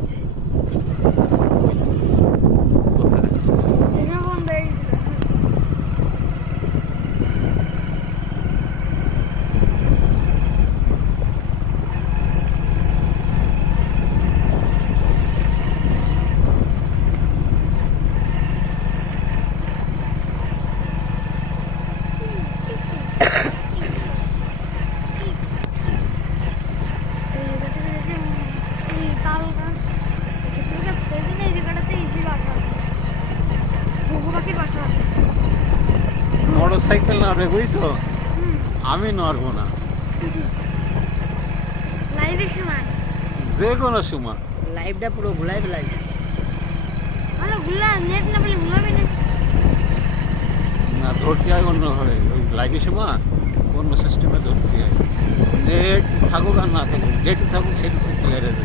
হয়েছে সেটা সাইকেল নড়বে বুঝছ? আমি নড়বো না। লাইভের সময় যে কোনো সময় লাইভটা পুরো ভুলাই ফেলাই। ভালো ঘুরলা নেট না বলে না। না ধরতে হয় অন্যভাবে। ওই লাইফের সময় অন্য সিস্টেমে ধরতে হয়। নেট থাকুক আর না থাকুক যেটু থাকুক সেটুকু ক্লিয়ার দেবে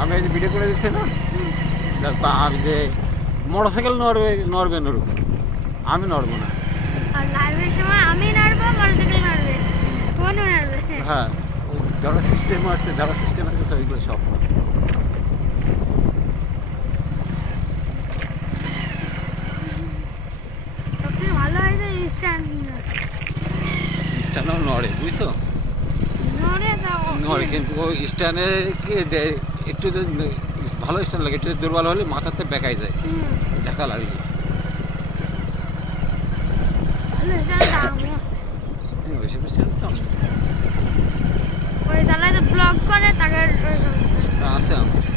আমি যে ভিডিও করে দিচ্ছি না? দেখ আমি যে মোটর সাইকেল নড়বে নড়বে নড়ুক আমি নড়বো না। আর লাইভের সময় আমি নাড়বো মোটরসাইকেল নাড়বে। ফোনও নাড়বে। হ্যাঁ যারা সিস্টেম আছে যারা সিস্টেমের কাছে ওইগুলো সব। ভালো নড়ে। বুঝছ? নড়ে কিন্তু একটু ভালো স্ট্যান্ড লাগে একটু দুর্বল হলে মাথাতে বেঁকাই যায়। দেখা লাগে ওই জ্বালায় ব্লগ করে তাকে আছে আমার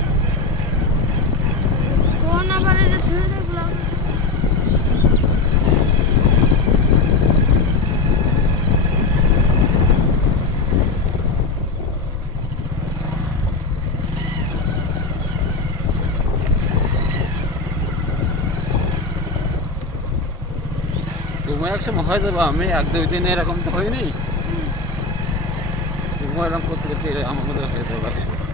তোমার এক সময় হয়ে যাবে আমি এক দুই দিন এরকম তো হয়নি। তোমার এরকম করতে করতে আমার মধ্যে হয়ে যাবে।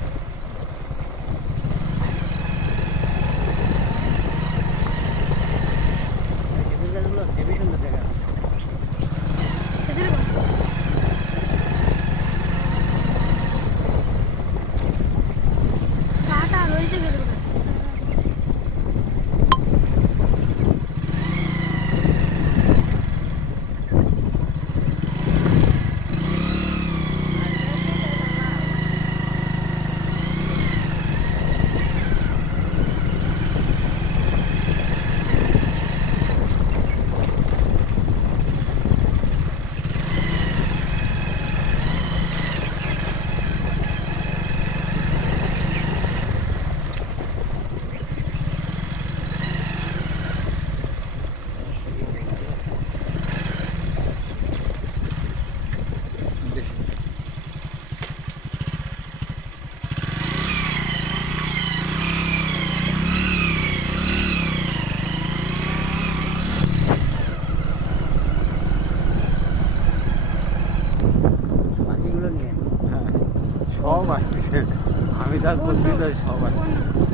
সব আসতেছে। আমি তার বলতে চাই সব আসতেছে।